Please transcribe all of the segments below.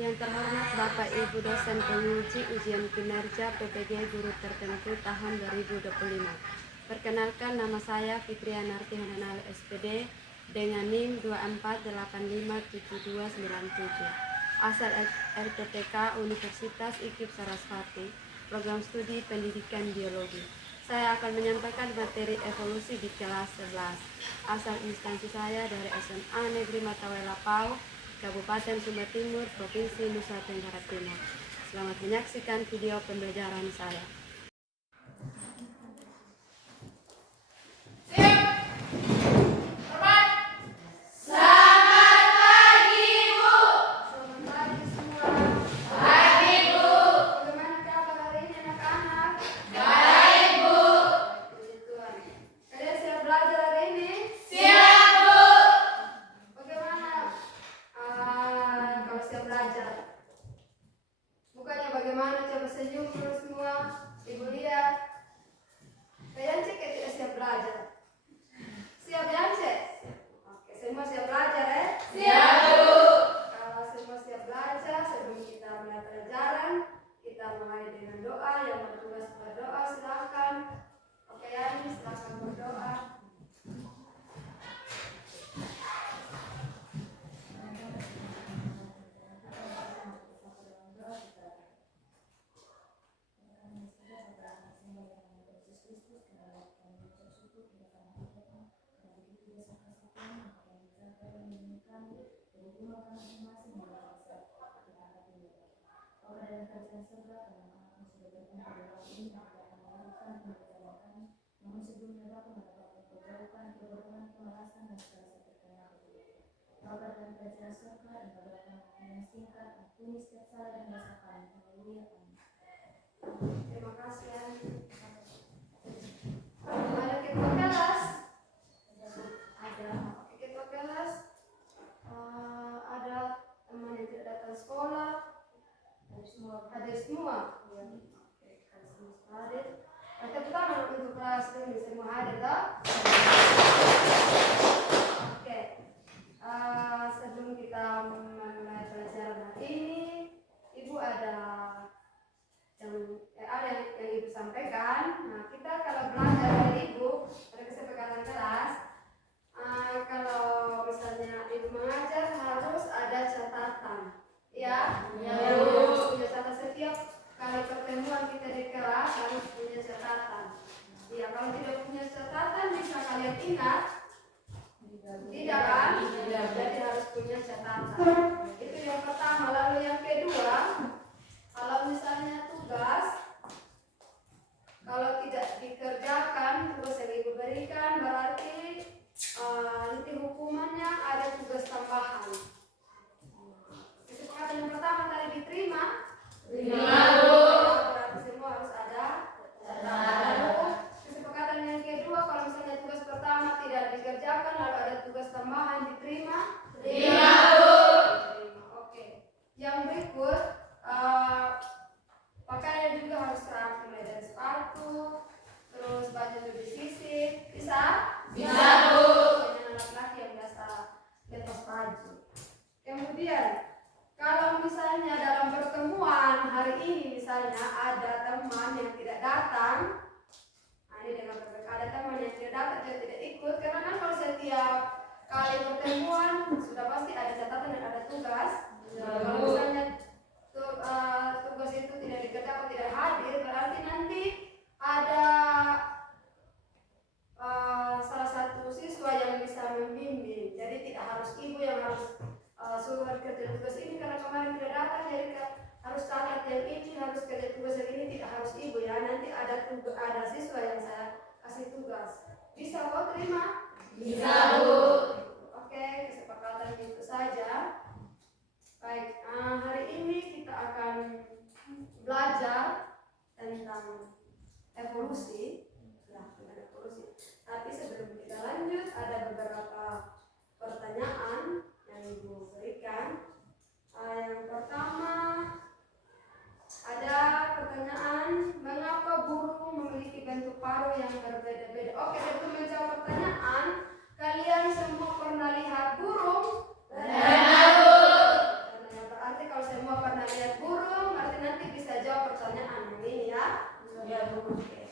Yang terhormat Bapak Ibu dosen penguji ujian kinerja PPG Guru Tertentu tahun 2025. Perkenalkan, nama saya Fitrianarti Hananal SPD dengan NIM 24857297. Asal LPTK Universitas IKIP Sarasvati, program studi pendidikan biologi. Saya akan menyampaikan materi evolusi di kelas 11. Asal instansi saya dari SMA Negeri Matawela Pau, Kabupaten Sumba Timur, Provinsi Nusa Tenggara Timur. Selamat menyaksikan video pembelajaran saya. Bagaimana, coba senyum dulu semua. Ibu lihat. Kalian cek tidak siap belajar? Siap ya, cek? Oke, semua siap belajar ya? Siap, Bu. Kalau semua siap belajar, sebelum kita mulai pelajaran, kita mulai dengan doa. Yang bertugas berdoa silakan. Oke ya, silakan berdoa. Terima kasih ya. Ada ketua kelas? Ada. Oke, ketua kelas. Ada teman yang tidak datang sekolah? Hadir semua. Ya. Oke, hadir semua hadir. Tepuk tangan untuk kelas ini semua hadir, tak? Oke. Sebelum kita mulai pelajaran hari ini, Ibu ada yang Ibu sampaikan. Nah, kita kalau belajar dari Ibu pada kesepakatan kelas, kalau misalnya Ibu mengajar harus ada catatan, ya. Harus punya catatan setiap kali pertemuan kita di kelas harus punya catatan. Ya, kalau tidak punya catatan bisa kalian ingat? Tidak kan? Jadi harus punya catatan. Itu yang pertama. Lalu yang kedua, kalau misalnya tugas, kalau tidak dikerjakan tugas yang Ibu berikan, berarti nanti hukumannya ada tugas tambahan. Kesepakatan yang pertama tadi diterima? Terima, Bu. Berarti semua harus ada catatan. Lalu kesepakatan yang kedua, kalau misalnya tugas pertama tidak dikerjakan lalu ada tugas tambahan, diterima? Terima, Bu. Terima. Oke. Yang berikut, pakaian juga harus rapi, mulai dari sepatu, terus baju juga disisir. Bisa? Bisa, Bu. Banyak laki-laki yang biasa lepas baju. Kemudian, kalau misalnya dalam pertemuan hari ini misalnya ada teman yang tidak datang, ini dengan ada teman yang tidak datang, dia tidak ikut, karena kan kalau setiap kali pertemuan sudah pasti ada catatan dan ada tugas. Kalau misalnya tugas itu tidak dikerjakan, tidak hadir, berarti nanti ada salah satu siswa yang bisa membimbing. Jadi tidak harus Ibu yang harus suruh kerja tugas ini karena kemarin tidak datang, jadi harus catat yang ini, harus kerja tugas yang ini, tidak harus Ibu ya. Nanti ada siswa yang saya kasih tugas. Bisa kok terima? Bisa, Bu. Oke, kesepakatan itu saja. Baik, hari ini kita akan belajar tentang evolusi. Tapi sebelum kita lanjut, ada beberapa pertanyaan yang Ibu berikan. Yang pertama, ada pertanyaan, mengapa burung memiliki bentuk paruh yang berbeda-beda? Oke, sebelum menjawab pertanyaan, kalian semua pernah lihat burung? Pernah, Bu. Berarti kalau semua pernah lihat burung, berarti nanti bisa jawab pertanyaan yang ini ya. Oke.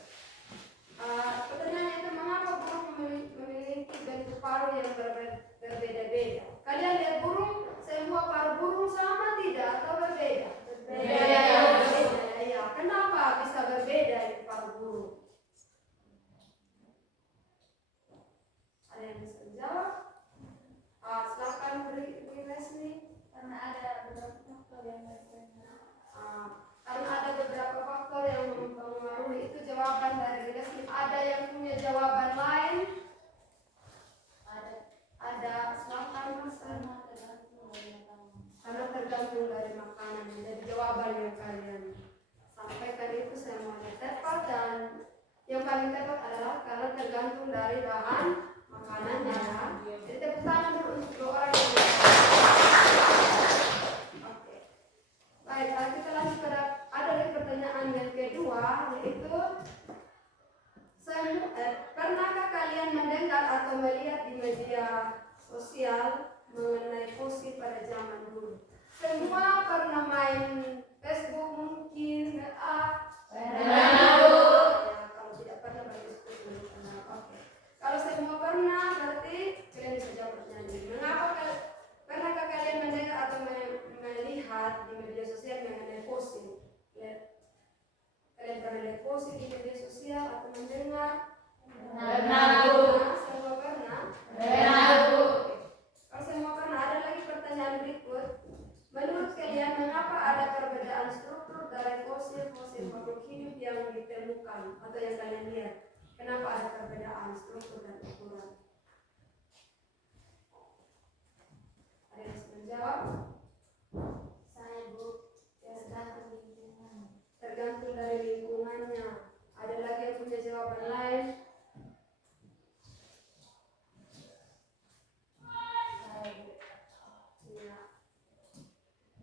Pertanyaannya itu mengapa burung memiliki bentuk paruh yang berbeda-beda? Kalian lihat burung, semua paruh burung sama tidak atau berbeda? Berbeda. Ya, kenapa bisa berbeda itu paruh burung? Ada yang bisa menjawab? Silakan beri Leslie. Karena ada beberapa faktor yang Karena ada beberapa faktor yang mempengaruhi, itu jawaban dari Leslie. Ada yang punya jawaban lain? Ada. Silakan Mas. Karena tergantung dari makanan. Jadi jawaban yang kalian sampaikan itu semuanya tepat, dan yang paling tepat adalah karena tergantung dari bahan makanannya. Jadi tepuk tangan dulu untuk dua orang yang oke. Baik, kita lanjut pada ada lagi pertanyaan yang kedua, yaitu pernahkah kalian mendengar atau melihat di media sosial mengenai posi pada zaman dulu? Semua pernah main Facebook mungkin, WA? Pernah. Ya, kalau tidak pernah berarti belum pernah. Oke. Kalau semua pernah, berarti kalian bisa jawab pertanyaan ini. Pernahkah kalian mendengar atau melihat di media sosial mengenai posi? Kalian pernah lihat posi di media sosial atau mendengar? Pernah, Bu. Semua pernah? Pernah, Bu. Kalau semua pernah, ada lagi pertanyaan berikut. Menurut kalian, mengapa ada perbedaan struktur dari fosil-fosil makhluk hidup yang ditemukan atau yang kalian lihat? Kenapa ada perbedaan struktur dan ukuran? Ada yang bisa menjawab? Saya, Bu, tergantung lingkungan. Tergantung dari lingkungannya. Ada lagi yang punya jawaban lain?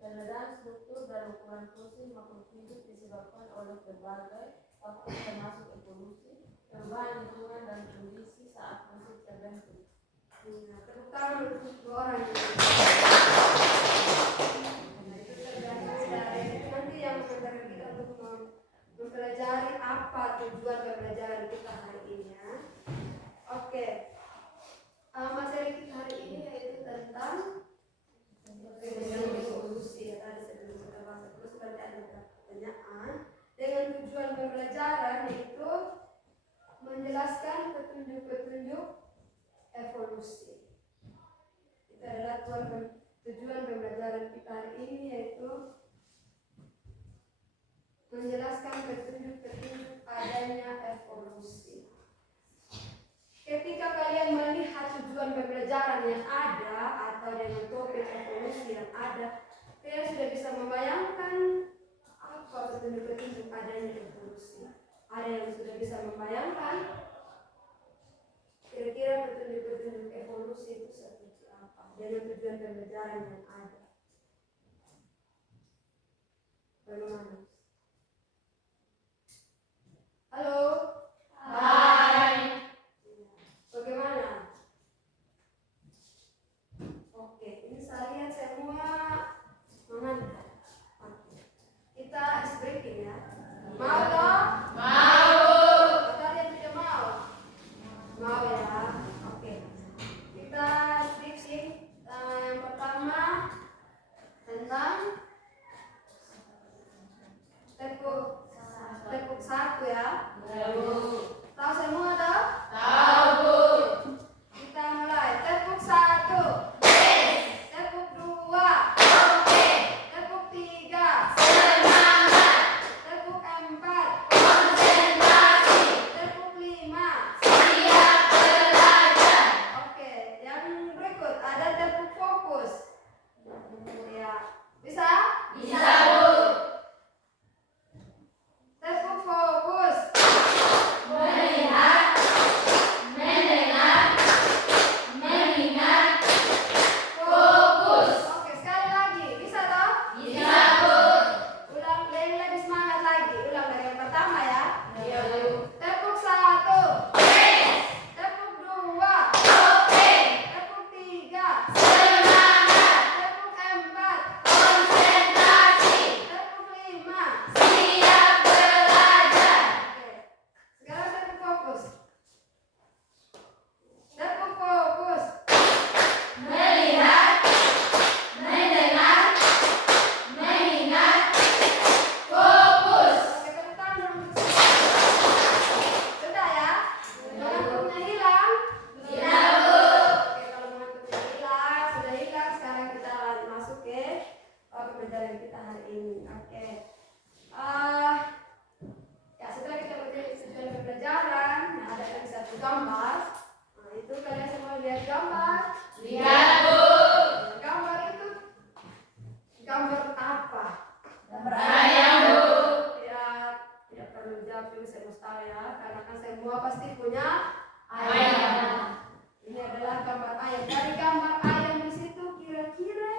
Perbedaan struktur dan ukuran fosil makhluk hidup disebabkan oleh berbagai faktor termasuk evolusi, perubahan lingkungan, dan kondisi saat fosil terbentuk. Tepuk tangan untuk dua orang ini. Itu tergantung dari nanti yang mengantarkan kita untuk mempelajari apa tujuan pembelajaran kita hari ini ya. Oke. Materi kita hari ini yaitu tentang evolusi ya, tadi sebelum kita bahas terus nanti ada pertanyaan dengan tujuan pembelajaran yaitu menjelaskan petunjuk-petunjuk evolusi. Itu adalah tujuan pembelajaran kita hari ini, yaitu menjelaskan petunjuk-petunjuk adanya evolusi. Ketika kalian melihat tujuan pembelajaran yang ada atau dengan topik evolusi yang ada, kalian sudah bisa membayangkan apa petunjuk-petunjuk adanya evolusi. Ada yang sudah bisa membayangkan kira-kira petunjuk-petunjuk evolusi itu seperti apa dengan tujuan pembelajaran yang ada. Bagaimana? Halo? Hai. Bagaimana? Oke, ini saya lihat semua mengantar. Oke. Kita is breaking ya. Mau toh? Mau. Atau yang tidak mau? Mau ya. Oke. Kita switching. Yang pertama tentang pelajaran kita hari ini. Oke. Ya setelah kita belajar pembelajaran, nah ada lagi satu gambar. Nah itu kalian semua lihat gambar. Lihat, Bu. Gambar itu gambar apa? Gambar ayam, Bu. Ya tidak perlu jawab juga saya mesti tahu ya, karena kan semua pasti punya Ayam. Ini adalah gambar ayam. Dari gambar ayam di situ kira-kira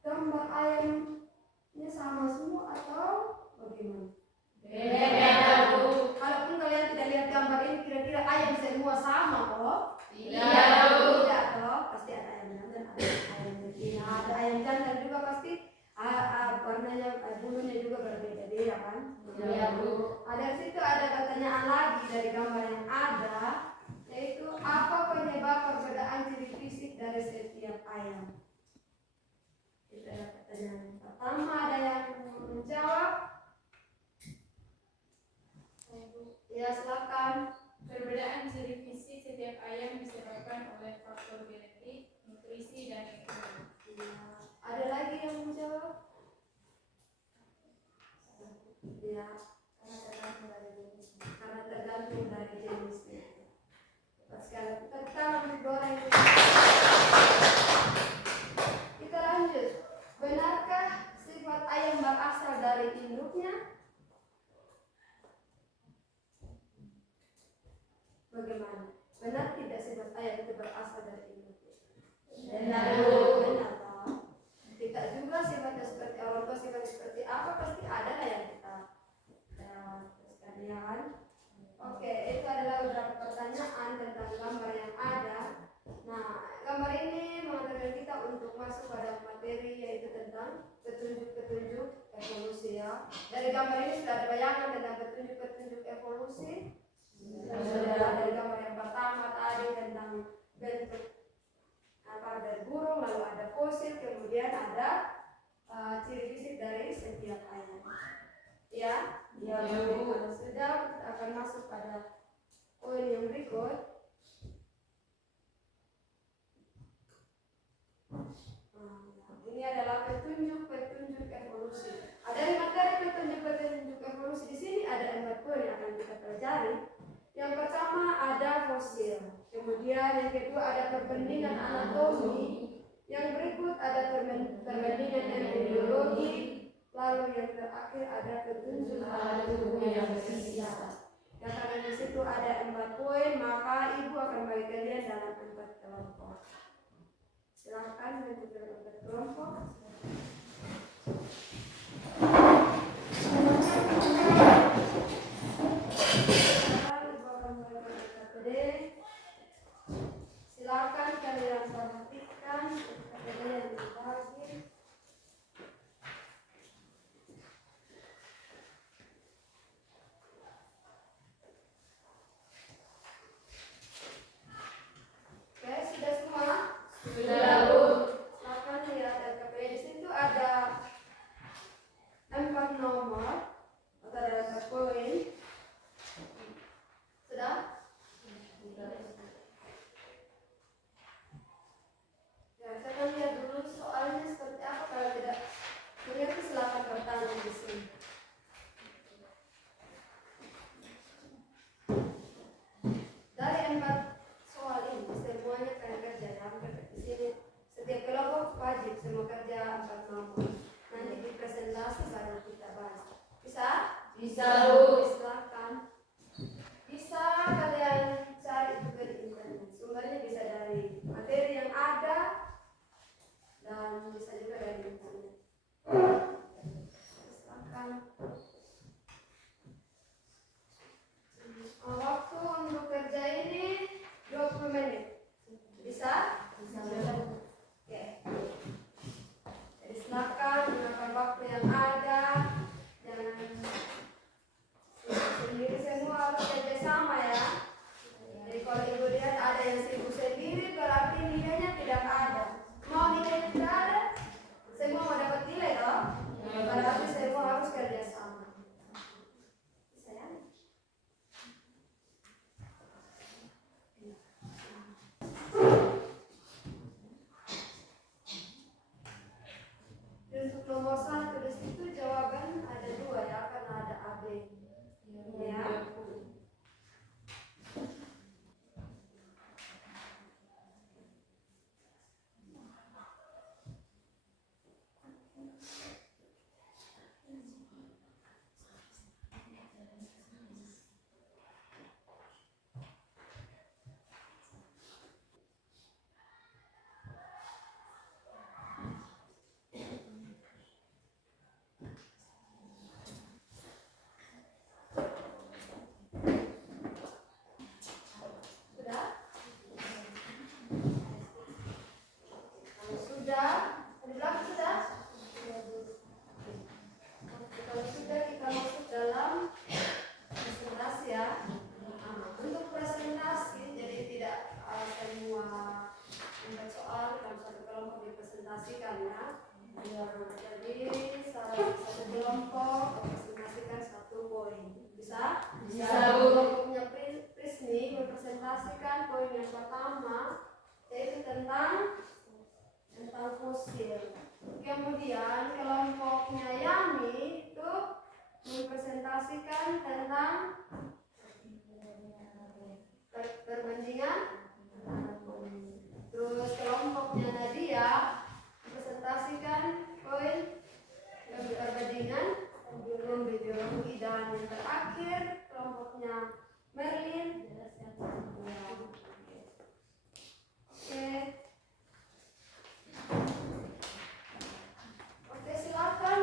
gambar ayamnya sama semua atau bagaimana? Beda, Bu. Kalaupun kalian tidak lihat gambar ini, kira-kira ayam semua sama kok? Tidak, Bu. Tidak toh, pasti ada ayam jantan, ada ayam betina, ada ayam jantan juga pasti warnanya, bulunya juga berbeda-beda kan? Iya, Bu. Ada di situ ada pertanyaan lagi dari gambar yang ada, yaitu apa penyebab perbedaan ciri fisik dari setiap ayam? Itu adalah pertanyaan pertama. Ada yang menjawab? Ya silakan. Perbedaan ciri fisik setiap ayam disebabkan oleh faktor genetik, nutrisi, dan ekonomi. Ya, ada lagi yang menjawab? Ya, karena tergantung dari jenisnya. Tepat sekali. Kita lanjut goreng. Kita lanjut. Benarkah sifat ayam berasal dari induknya? Bagaimana? Benar tidak sifat ayam itu berasal dari induknya? Benar, Bu. Bu. Benar toh? Tidak juga sifatnya seperti orang tua, sifatnya seperti apa pasti ada lah yang kita sekalian. Oke, itu adalah beberapa pertanyaan tentang gambar yang ada. Nah, gambar ini mengatakan kita untuk masuk pada materi yaitu tentang petunjuk-petunjuk evolusi ya. Dari gambar ini sudah ada bayangan tentang petunjuk-petunjuk evolusi. Sudah dari gambar yang pertama tadi tentang bentuk dari burung, lalu ada fosil, kemudian ada ciri fisik dari setiap ayam. Ya, Ya, Bu. Bu. Kalau sudah, kita akan masuk pada poin yang berikut. Ini adalah petunjuk-petunjuk evolusi. Dari materi petunjuk-petunjuk evolusi di sini ada 4 poin yang akan kita pelajari. Yang pertama ada fosil, kemudian yang kedua ada perbandingan anatomi, yang berikut ada perbandingan epidemiologi, lalu yang terakhir ada petunjuk alat tubuh yang bersisa. Karena di situ ada 4 poin, maka ibu akan bagi kalian dalam 4 kelompok. Silakan bentuk dalam 4 kelompok. Silakan kalian perhatikan KTD yang dibagi. Oke, sudah semua? Sudah, Bu. Silakan lihat LKPD. Di situ ada 4 nomor atau ada 4 poin. Sudah? Ya, saya akan lihat dulu soalnya seperti apa. Kalau tidak mengerti silakan bertanya di sini. Dari 4 soal ini semuanya kalian kerja di sini. Setiap kelompok wajib semua kerja 4 nomor. Nanti di presentasi baru kita bahas. Bisa? Bisa, Bu. Silakan. Bisa kalian cari juga di internet. Sumbernya bisa dari materi yang ada dan bisa juga dari internet. Silakan. Waktu untuk kerja ini 20 menit. Bisa? Bisa, Bu. Oke. Jadi silakan gunakan waktu yang ada. Jangan kelompok presentasikan 1 poin. Bisa? Bisa, Bu. Kelompoknya Prisni mempresentasikan poin yang pertama yaitu tentang fosil. Kemudian kelompoknya Yami itu mempresentasikan tentang perbandingan. Terus kelompoknya Nadia mempresentasikan poin perbandingan biologi, dan yang terakhir kelompoknya Merlin. Oke, silakan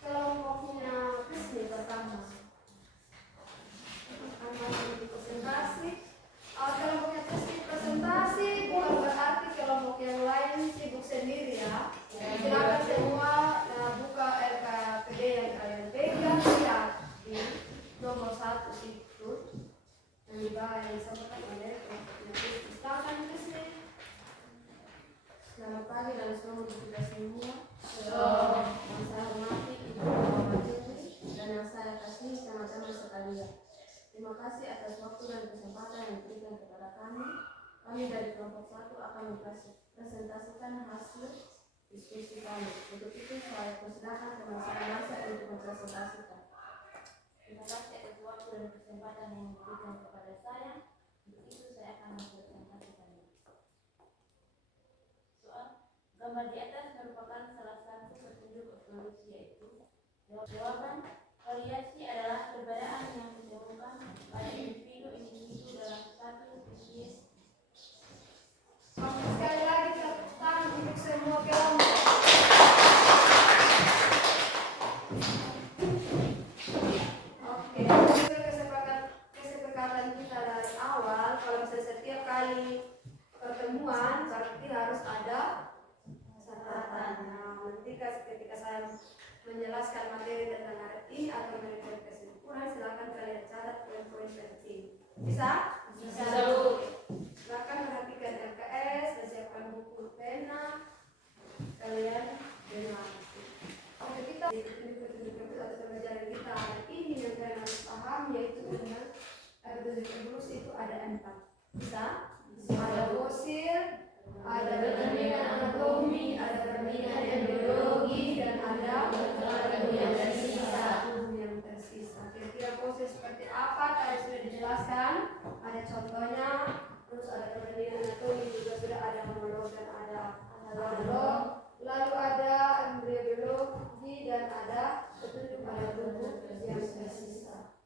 kelompoknya Krisni pertama. Presentasi. Kelompoknya Krisni presentasi bukan berarti kelompok yang lain sibuk sendiri ya. Silakan semua buka RKPD yang kalian pegang, lihat di nomor 1 itu yang disampaikan oleh kelompoknya Krisni. Silakan Krisni. Selamat pagi dan selamat bertugas semua. Yang saya hormati Ibu Majuni Dan yang saya kasih teman-teman sekalian. Terima kasih atas waktu dan kesempatan yang diberikan kepada kami. Kami dari kelompok 1 akan mempresentasikan hasil diskusi kami. Untuk itu saya persilakan teman saya Nasa untuk mempresentasikan. Terima kasih atas waktu dan kesempatan yang diberikan kepada saya. Untuk itu saya akan mempresentasikannya. Soal gambar di atas merupakan salah satu petunjuk evolusi, yaitu jawaban variasi adalah perbedaan yang ditemukan pada individu dalam satu spesies. sekali lagi tepuk tangan untuk semua kelompok. Oke, kesepakatan kita dari awal kalau misalnya setiap kali pertemuan berarti harus ada catatan. Nanti ketika saya menjelaskan materi tentang hari ini atau memberikan kesimpulan, silakan kalian catat poin-poin penting. Bisa? Bisa, Bu. Silakan perhatikan LKS dan siapkan buku pena kalian dengar. Oke, kita atau pembelajaran kita hari ini yang kalian harus paham yaitu tentang evolusi itu ada 4. Bisa? Ada fosil, ada perbandingan anatomi, ada perbandingan embriologi, dan ada perbandingan yang tersisa. Kira-kira fosil seperti apa tadi sudah dijelaskan, ada contohnya. Terus ada perbandingan anatomi juga sudah ada homolog dan ada analog. Lalu ada embriologi dan ada petunjuk pada tubuh yang tersisa.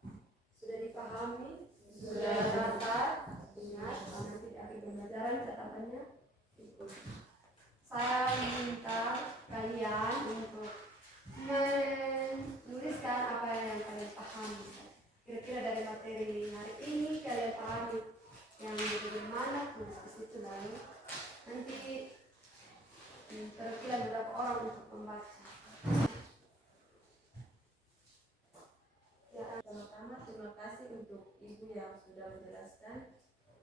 Sudah dipahami? Sudah dapat? Ingat, nanti di akhir pembelajaran catatannya ikut. Saya minta kalian untuk menuliskan apa yang kalian pahami. Kira-kira dari materi hari ini kalian pahami yang bagaimana, tulis di situ, lalu nanti terpilih beberapa orang untuk membaca. Pertama-tama terima kasih untuk Ibu yang sudah menjelaskan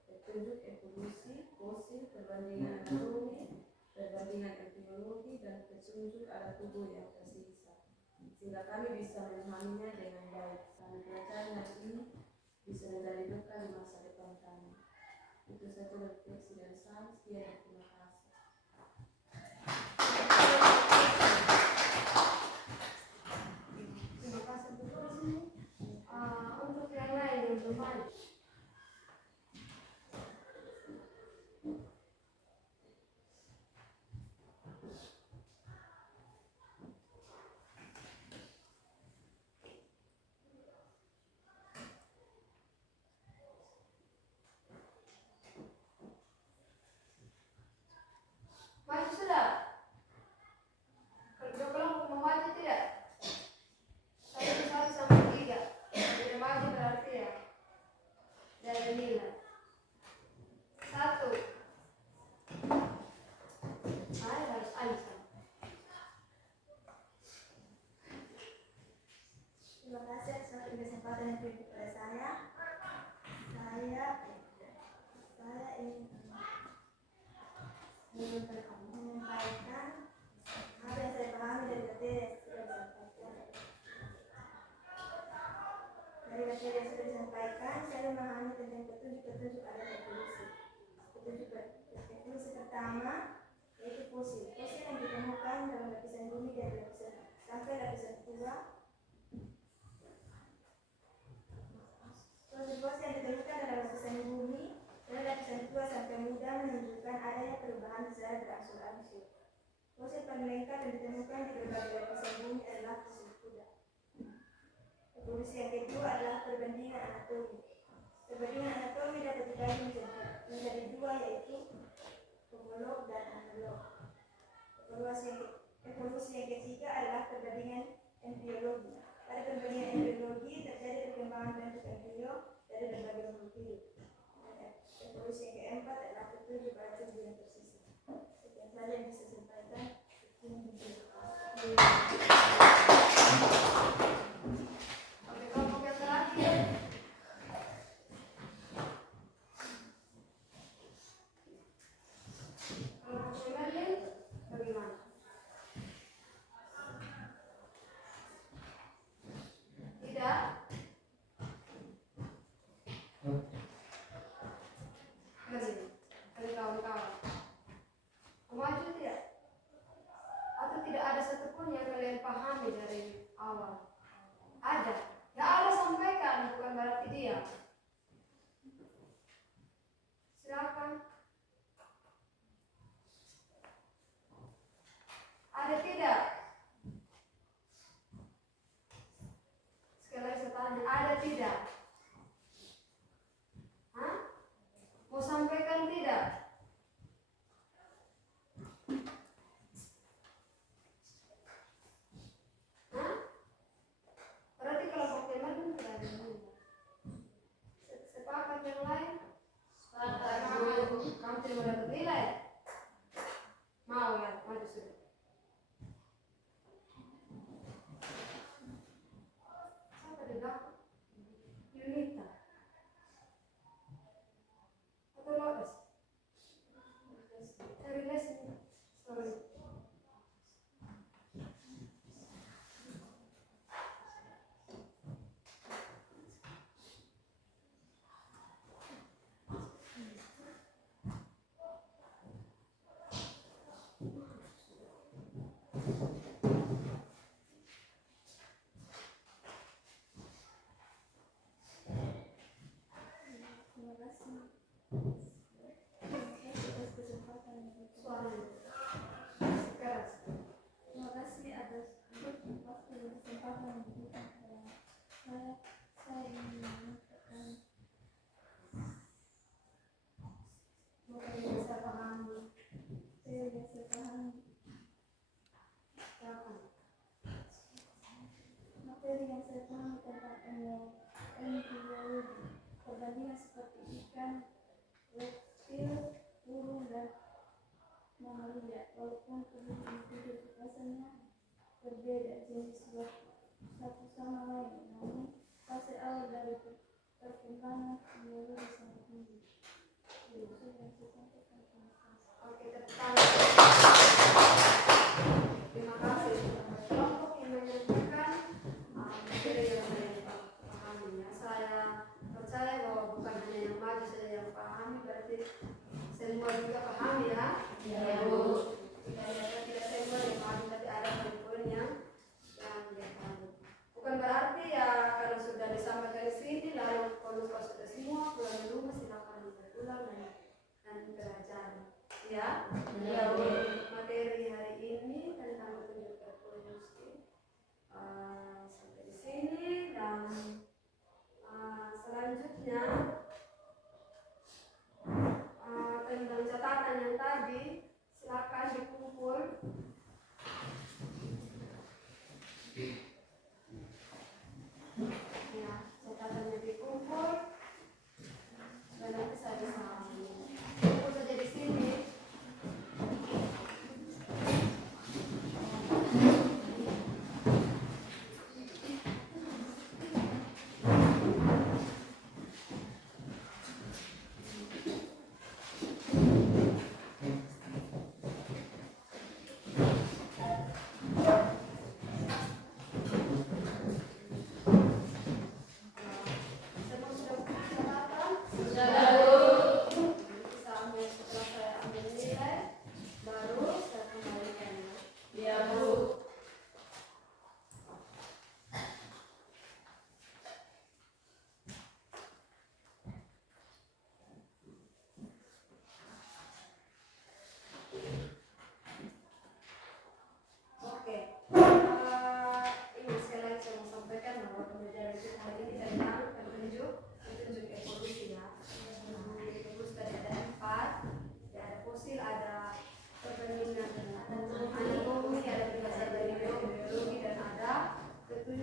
petunjuk evolusi, fosil, perbandingan anatomi, perbandingan epidemiologi, dan petunjuk alat tubuh yang tersisa, sehingga kami bisa memahaminya dengan baik. Kami pelajaran hari ini bisa menjadi bekal di masa depan kami. Itu satu refleksi dan sains. Terima kasih. Terima kasih untuk sini. Untuk yang lain yang belum maju. Maju sudah. Kalau kelompok mau maju tidak? 1 sampai 3. Tidak maju berarti ya. Dari nilai 1. Saya harus Aisyah. Terima kasih atas kesempatan yang diberikan kepada saya. Saya ingin menyampaikan apa yang saya pahami dari materi yang sudah disampaikan. materi yang sudah disampaikan, saya memahami tentang petunjuk-petunjuk alat evolusi. Petunjuk evolusi pertama yaitu fosil. Fosil yang ditemukan dalam lapisan bumi dari lapisan sampai lapisan tua. Fosil-fosil yang ditemukan dalam lapisan bumi dari lapisan tua sampai muda menunjukkan adanya perubahan secara berangsur-angsur. Fosil paling lengkap yang ditemukan di berbagai lapisan bumi adalah fosil kuda. Evolusi yang kedua adalah perbandingan anatomi. Perbandingan anatomi dapat dibagi menjadi dua, yaitu homolog dan analog. Evolusi yang ketiga adalah perbandingan embriologi. Pada perbandingan embriologi terjadi perkembangan bentuk embrio dari berbagai makhluk hidup. Evolusi yang keempat adalah petunjuk pada tubuh yang tersisa. Sekian saja yang bisa saya sampaikan. Oke, kelompok yang terakhir. Kelompok primernya bagaimana? Tidak? Dari kawan-kawan. Maju tidak? Atau tidak ada satupun yang kalian pahami dari awal? Ada. Ya Allah sampaikan, bukan berarti dia. Silakan. Ada tidak? Sekali lagi saya tanya, ada tidak? Hah? Mau sampaikan tidak? Hah? Berarti kelompok teman tidak ada yang sepakat yang lain? Sepakat. Kamu tidak mau dapat nilai? Mau ya? Maju sudah. Siapa di belakang? Yunita. Atau Lois? Dari Leslie. Sorry. Terima kasih atas kesempatan yang diberikan. Suaranya. Keras. Terima kasih atas waktu dan kesempatan yang diberikan kepada saya. Saya ingin menyampaikan Bukan yang bisa pahami. saya biasa paham Silakan. materi yang saya pahami tentang embriologi. Perbandingan seperti ikan, reptil, burung, dan mamalia. Walaupun kedua individu rasanya berbeda jenis satu sama lain, namun fase awal dari perkembangan biologi sangat tinggi. Itu yang saya sampaikan. Terima kasih. Oke, tepuk tangan. Terima kasih kepada kelompok yang menyampaikan materi yang saya pahami. Ya, saya percaya bahwa bukan hanya yang maju saja yang pahami, berarti semua juga pahami ya. Ya, Bu. Tidak semua yang pahami, tapi ada poin-poin yang dia pahami. Bukan berarti ya kalau sudah disampaikan di sini lalu kalau lupa sudah semua pulang di rumah silakan diulang dan belajar. Ya, materi hari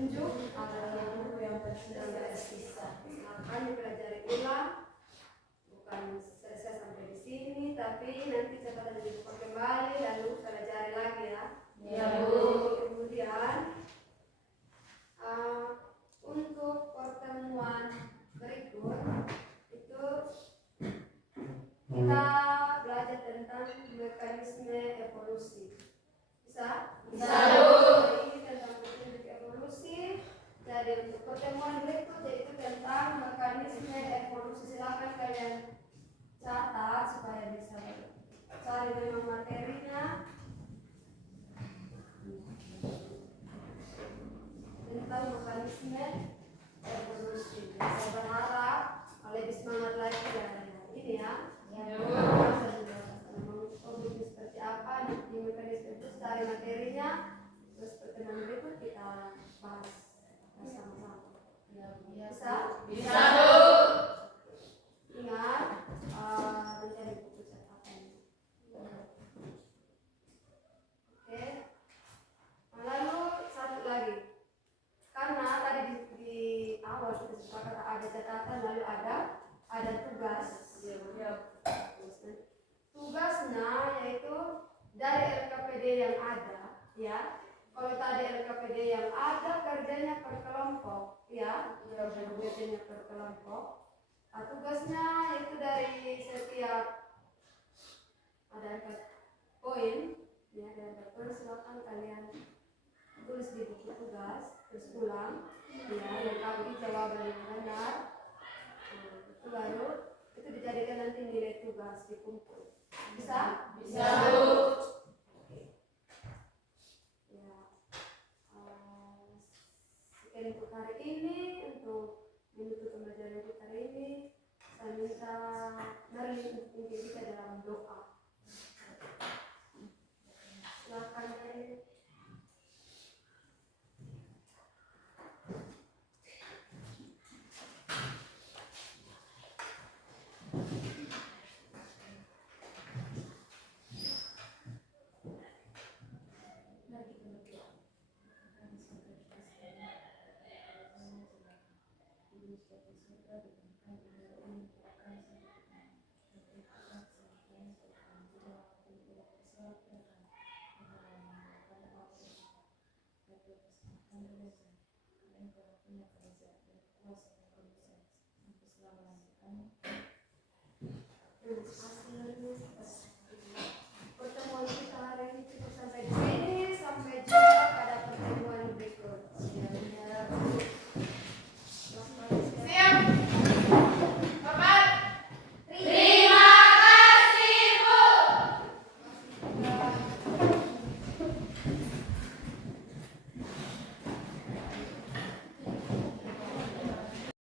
tunjuk adalah buku yang tersisa. Silakan dipelajari ulang, bukan selesai sampai di sini, tapi nanti catatan dibuka kembali lalu pelajari lagi ya. Ya, Bu. Kemudian untuk pertemuan berikut itu kita belajar tentang mekanisme evolusi. Bisa? Bisa, Bu. Ini tentang petunjuk evolusi. Jadi untuk pertemuan berikut yaitu tentang mekanisme evolusi. Silakan kalian catat supaya bisa cari memang materinya tentang mekanisme evolusi. Saya berharap lebih semangat lagi dari ini ya. Memang objeknya seperti apa di mekanisme itu cari materinya, terus pertemuan berikut kita bahas bersama-sama. Bisa? Bisa, Bu. Ingat mencari buku catatan. Oke. Lalu satu lagi, karena tadi di awal kita sepakat ada catatan lalu ada tugas. Tugasnya yaitu dari LKPD yang ada, ya. Kalau tadi LKPD yang ada kerjanya per kelompok, ya, kerjanya per kelompok. Tugasnya itu dari setiap ada empat poin, ya, dari empat poin. Silakan kalian tulis di buku tugas, terus ulang, ya, lengkapi jawaban yang benar. Itu baru itu dijadikan nanti nilai tugas dikumpul. Bisa? Bisa, Bu. Ya. Sekian untuk hari ini, untuk menutup pembelajaran kita hari ini, saya minta Merlin untuk pimpin kita dalam doa. Silakan Merlin. Selama